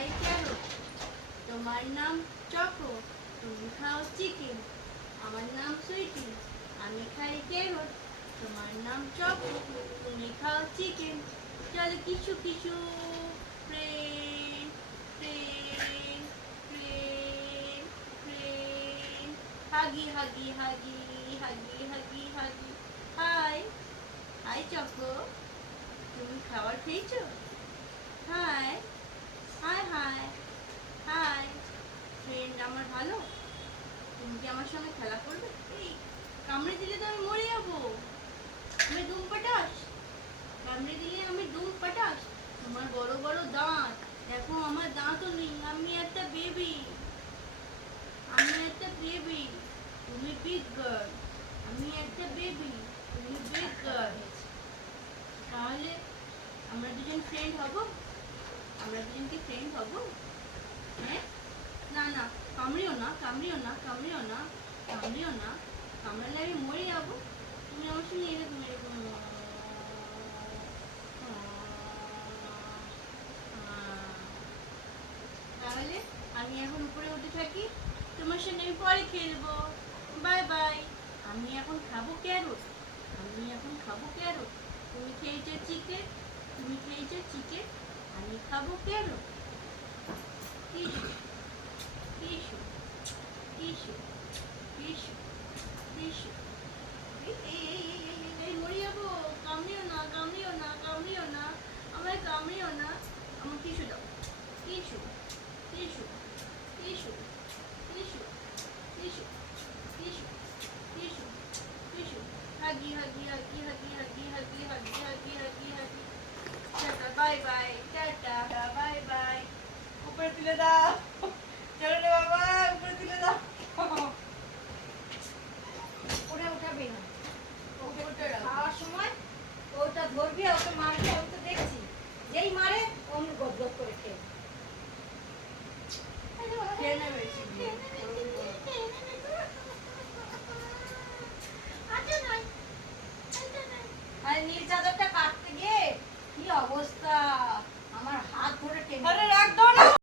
খাই ক্যারট। তোমার নাম চকো, তুমি খাও চিকেন। আমার নাম সুইটি, আমি খাই ক্যারট। তোমার নাম চকো, তুমি খাও চিকেন। চল কিছু কিছু ফ্রেন্ড ফ্রেন্ড ফ্রেন্ড ফ্রেন্ড। হাগি হাগি হাগি হাগি হাগি হাগি। হাই হাই চকো, তুমি খাবার খেয়েছো? Hi hi hi hi friend আমার ভালো, তুমি কি আমার সঙ্গে খেলা করবে? এই কামড়ে দিলে তো আমি মরে যাবো। আমি দুম পাটাস, কামড়ে দিলে আমি দুম পাটাস। তোমার বড় বড় দাঁত, দেখো আমার দাঁতও নেই। আমি একটা বেবি, আমি একটা বেবি। তুমি বিগ গার্ল, আমি একটা বেবি, তুমি বিগ গার্ল। তাহলে আমরা দুজন ফ্রেন্ড হব? আমরা দুজন কি ফ্রেন্ড হব? হ্যাঁ? না না, কামড়িও না, কামড়িও না, কামড়িও না, কামড়িও না। কামড়ালে আমি মরে যাবো। তুমি আমার সঙ্গে এরকম এরকম তাহলে আমি এখন উপরে উঠে থাকি, তোমার সঙ্গে আমি পরে খেলবো। Bye bye. আমি এখন খাবো ক্যারট, আমি এখন খাবো ক্যারট। তুমি খেয়েছো চিকেন, তুমি খেয়েছো চিকেন, আমি খাবো carrot. Tissue tissue tissue tissue tissue. এই মরে যাবো। কামড়িও না, কামড়িও না, কামড়িও না, আমায় কামড়িও না। আমার টিসু দাও, tissue tissue tissue tissue tissue tissue tissue tissue. হাগি হাগি হাগি হাগি হাগি হাগি হাগি হাগি হাগি হাগি। Tata bye bye, tata bye bye. উপরে তুলে দাও।